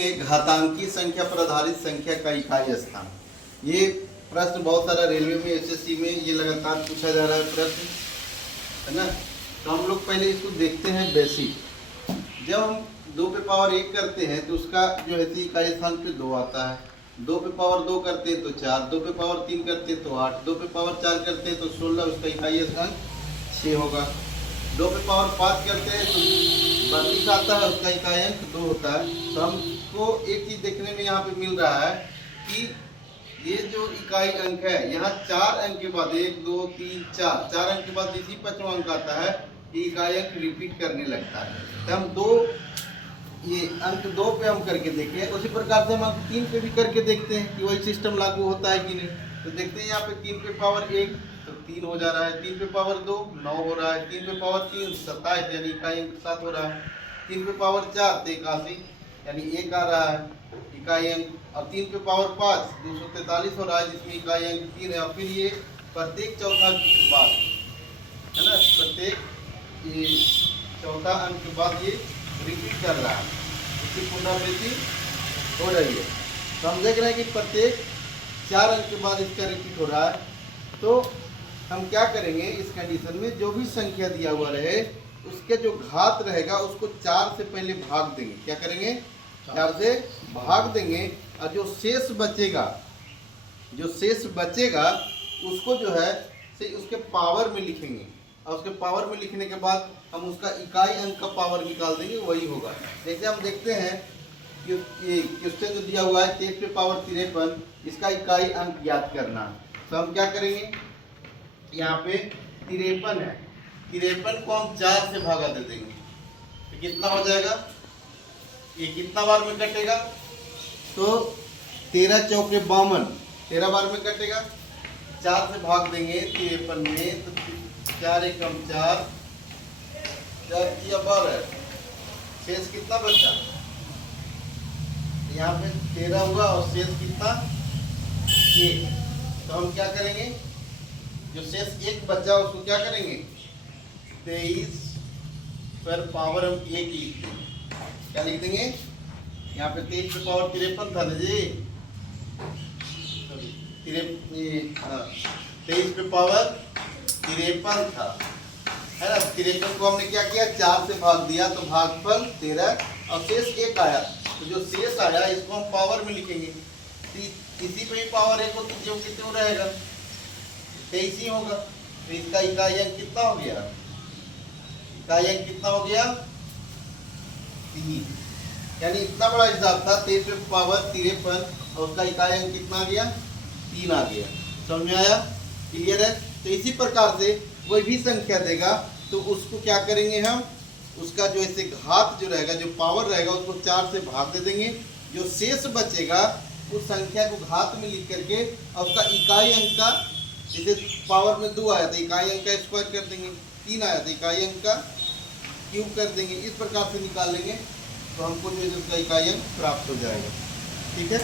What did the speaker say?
एक घातांकी संख्या पर आधारित संख्या का इकाई स्थान। ये प्रश्न बहुत सारा रेलवे में, एसएससी में ये लगातार पूछा जा रहा है प्रश्न, है ना। तो हम लोग पहले इसको देखते हैं बेसिक। जब हम 2 पे पावर 1 करते हैं तो उसका जो है इकाई स्थान पे 2 आता है। 2 पे पावर 2 करते हैं तो 4, 2 पे पावर 3 करते हैं तो 8, 2 पे पावर 4 करते हैं तो 16, उसका इकाई स्थान 6 होगा। 2 पे पावर 5 करते हैं तो 32 आता है, उसका इकाई अंक 2 होता है। तो हमको एक चीज देखने में यहाँ पे मिल रहा है कि ये जो इकाई अंक है, यहाँ 4 अंक के बाद 1 2 3 4 अंक के बाद इसी 5वां अंक आता है, ये इकाई अंक रिपीट करने लगता है। तो हम ये अंक 2 पे हम करके देखें, उसी प्रकार से हम अंक 3 पे भी करके देखते हैं कि वही सिस्टम लागू होता है कि नहीं। तो देखते हैं यहाँ पे 3 पे पावर 1 तो 3 हो जा रहा है, 3 पे पावर 2 9 हो रहा है, 3 पे पावर 3 27 यानी इकाई अंक 7 हो रहा है, 3 पे पावर 4 81 यानी 1 आ रहा है इकाई अंक, और 3 पे पावर 5 243 हो रहा है जिसमें इकाई अंक 3 है। और फिर ये प्रत्येक चौथा के बाद, है ना, प्रत्येक ये चौथा अंक के बाद ये रिपीट कर रहा है, इसकी पुनरावृत्ति हो रही है। तो हम देख रहे हैं कि प्रत्येक 4 अंक के बाद इसका रिपीट हो रहा है। तो हम क्या करेंगे इस कंडीशन में, जो भी संख्या दिया हुआ रहे उसके जो घात रहेगा उसको 4 से पहले भाग देंगे। क्या करेंगे? 4 से भाग देंगे, और जो शेष बचेगा उसको जो है उसके पावर में लिखेंगे, और उसके पावर में लिखने के बाद हम उसका इकाई अंक का पावर निकाल देंगे, वही होगा। जैसे हम देखते हैं कि ये क्वेश्चन जो दिया हुआ है 23 पे पावर 53, इसका इकाई अंक ज्ञात करना है। तो हम क्या करेंगे, यहाँ पे 53 है, 53 को हम 4 से भागा दे देंगे तो कितना हो जाएगा, ये कितना बार में कटेगा, तो 13 चौके 52, 13 बार में कटेगा। 4 से भाग देंगे 53 में तो 4 एकम 4, 4 किया 12, शेष कितना बचा, यहाँ पे 13 हुआ और शेष कितना 1। तो हम क्या करेंगे, जो शेष 1 बचा उसको क्या करेंगे, 23 पर पावर हम 1 लिखते हैं। क्या लिख देंगे, यहाँ पे 23 पे पावर 53 था ना जी, 23 पे पावर 53 था, है ना। 53 को हमने क्या किया, 4 से भाग दिया तो भागफल 13 और शेष 1 आया। तो जो शेष आया इसको हम पावर में लिखेंगे, इसी पे ही पावर 1 को जो कितने रहेगा 23 ही होगा। तो इसका इकाई अंक कितना हो गया, इकाई अंक कितना हो गया 3, यानी इतना बड़ा हिसाब था 23 पे पावर 53 और उसका इकाई अंक कितना आ गया 3 आ गया। समझ में आया, क्लियर है। तो इसी प्रकार से कोई भी संख्या देगा तो उसको क्या करेंगे हम, उसका जो ऐसे घात जो रहेगा, जो पावर रहेगा उसको 4 से भाग दे देंगे, जो शेष बचेगा उस संख्या को घात में लिख करके और उसका इकाई अंक का, जैसे पावर में 2 आया था इकाई अंक का स्क्वायर कर देंगे, 3 आया था इकाई अंक का क्यूब कर देंगे, इस प्रकार से निकाल लेंगे तो हमको जो है उसका इकाई अंक प्राप्त हो जाएगा। ठीक है।